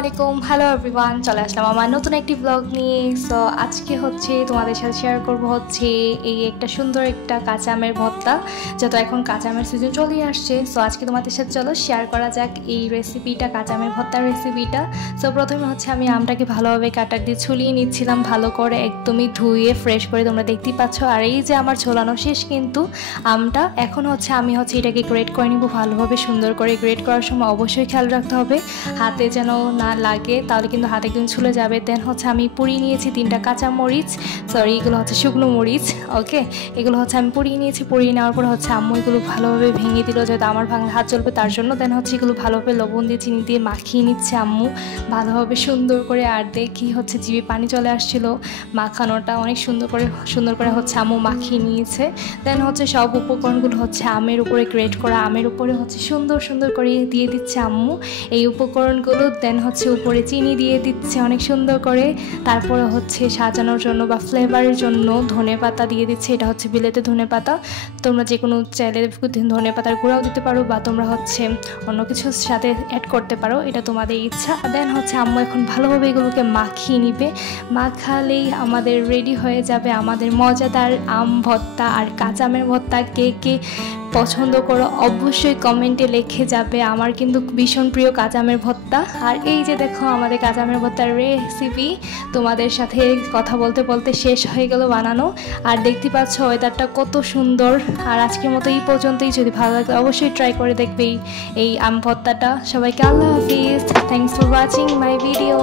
আলাইকুম hello everyone চলে আসলাম আমার নতুন একটি ব্লগ নিয়ে। সো আজকে হচ্ছে তোমাদের সাথে শেয়ার করব হচ্ছে এই একটা সুন্দর একটা কাঁচা আমের ভর্তা, যত এখন কাঁচা আমের সিজন চলে আসছে। সো আজকে তোমাদের সাথে চলো শেয়ার করা যাক এই রেসিপিটা, কাঁচা আমের ভর্তার রেসিপিটা। সো প্রথমে হচ্ছে আমি আমটাকে ভালোভাবে কাটার দিয়ে ছুলিয়ে নিচ্ছিলাম, ভালো করে একদমই ধুয়ে ফ্রেশ করে, তোমরা দেখতেই পাচ্ছ। আর এই যে আমার ছোলানো শেষ কিন্তু আমটা, এখন হচ্ছে আমি এটাকে গ্রেট করে নিব ভালোভাবে, সুন্দর করে। গ্রেট করার সময় অবশ্যই খেয়াল রাখতে হবে হাতে যেন না লাগে, তাহলে কিন্তু হাতে একদম ছুলে যাবে। দেন হচ্ছে আমি পুড়িয়ে নিয়েছি 3টা কাঁচা মরিচ, সরি এগুলো হচ্ছে শুকনো মরিচ। ওকে, এগুলো হচ্ছে আমি পুড়িয়ে নিয়েছি। পুড়িয়ে নেওয়ার পর হচ্ছে আম্মু এগুলো ভালোভাবে ভেঙে দিল, যেহেতু আমার ভাঙলে হাত চলবে তার জন্য। দেন হচ্ছে এগুলো ভালোভাবে লবণ দিয়ে চিনি দিয়ে মাখিয়ে নিচ্ছে আম্মু ভালোভাবে সুন্দর করে। আর দেখি হচ্ছে জিভে পানি চলে আসছিল, মাখানোটা অনেক সুন্দর করে হচ্ছে আম্মু মাখিয়ে নিয়েছে। দেন হচ্ছে সব উপকরণগুলো হচ্ছে আমের উপরে গ্রেট করা আমের উপরে হচ্ছে সুন্দর করে দিয়ে দিচ্ছে আম্মু এই উপকরণগুলো। দেন হচ্ছে উপরে চিনি দিয়ে দিচ্ছে অনেক সুন্দর করে। তারপরে হচ্ছে সাজানোর জন্য বা ফ্লেভারের জন্য ধনেপাতা দিয়ে দিচ্ছে, এটা হচ্ছে বিলেতে ধনেপাতা। তোমরা যে কোনো চাইলে ধনেপাতার গুঁড়াও দিতে পারো, বা তোমরা হচ্ছে অন্য কিছুর সাথে অ্যাড করতে পারো, এটা তোমাদের ইচ্ছা। দেন হচ্ছে আম্মু এখন ভালোভাবে এগুলোকে মাখিয়ে নিবে। মাখালেই আমাদের রেডি হয়ে যাবে আমাদের মজাদার আম ভর্তা। আর কাঁচা আমের ভর্তা কে কে পছন্দ করো অবশ্যই কমেন্টে লিখে যাবে। আমার কিন্তু ভীষণ প্রিয় কাঁচা আমের ভর্তা। আর এই যে দেখো আমাদের কাঁচা আমের ভর্তার রেসিপি তোমাদের সাথে কথা বলতে বলতে শেষ হয়ে গেল বানানো। আর দেখতে পাচ্ছ ওয়েদারটা কত সুন্দর। আর আজকের মতো এই পর্যন্তই, যদি ভালো লাগে অবশ্যই ট্রাই করে দেখবে এই আম ভর্তাটা। সবাইকে আল্লাহ হাফিজ, thanks for watching my video.